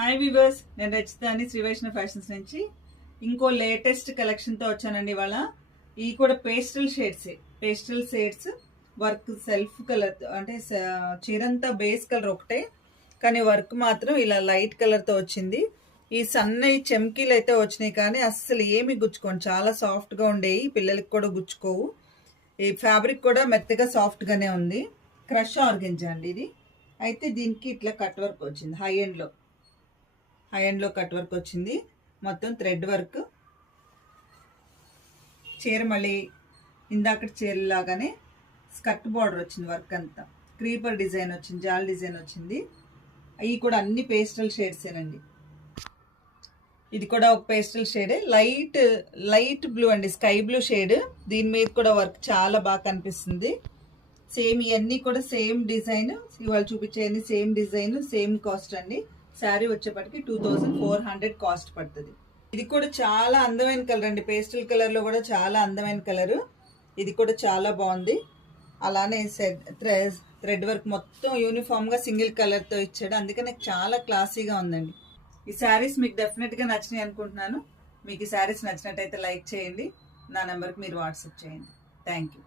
Hi weavers, నేను రచితాని Shri Vaishnav fashions నుంచి ఇంకో లేటెస్ట్ కలెక్షన్తో వచ్చానండి. ఇవాళ ఇవి కూడా pastel shades work self colour, అంటే చీరంతా బేస్ కలర్ ఒకటే కానీ వర్క్ మాత్రం ఇలా లైట్ కలర్తో వచ్చింది. ఈ సన్నయి చెమ్కీలు అయితే వచ్చినాయి కానీ అస్సలు ఏమి గుచ్చుకోండి, చాలా సాఫ్ట్గా ఉండేవి, పిల్లలకి కూడా గుచ్చుకోవు. ఈ ఫ్యాబ్రిక్ కూడా మెత్తగా సాఫ్ట్గానే ఉంది. క్రష్ ఆర్గెంజా అండి ఇది. అయితే దీనికి ఇట్లా కట్ వర్క్ వచ్చింది, హై ఎండ్లో కట్ వర్క్ వచ్చింది, మొత్తం థ్రెడ్ వర్క్. చీర మళ్ళీ ఇందాక చీరలాగానే స్కర్ట్ బార్డర్ వచ్చింది, వర్క్ అంతా క్రీపర్ డిజైన్ వచ్చింది, జాల్ డిజైన్ వచ్చింది. అవి కూడా అన్ని పేస్టల్ షేడ్సేనండి. ఇది కూడా ఒక పేస్టల్ షేడే, లైట్ బ్లూ అండి, స్కై బ్లూ షేడ్. దీని మీద కూడా వర్క్ చాలా బాగా కనిపిస్తుంది. సేమ్ ఇవన్నీ కూడా సేమ్ డిజైన్, ఇవాళ చూపించేవన్నీ సేమ్ డిజైన్, సేమ్ కాస్ట్ అండి. శారీ వచ్చేప్పటికి 2400 కాస్ట్ పడుతుంది. ఇది కూడా చాలా అందమైన కలర్ అండి, పేస్టల్ కలర్లో కూడా చాలా అందమైన కలరు. ఇది కూడా చాలా బాగుంది. అలానే థ్రెడ్ వర్క్ మొత్తం యూనిఫామ్గా సింగిల్ కలర్తో ఇచ్చాడు, అందుకే నాకు చాలా క్లాసీగా ఉందండి. ఈ శారీస్ మీకు డెఫినెట్గా నచ్చినాయి అనుకుంటున్నాను. మీకు ఈ శారీస్ నచ్చినట్టయితే లైక్ చేయండి, నా నెంబర్కి మీరు వాట్సాప్ చేయండి. Thank you.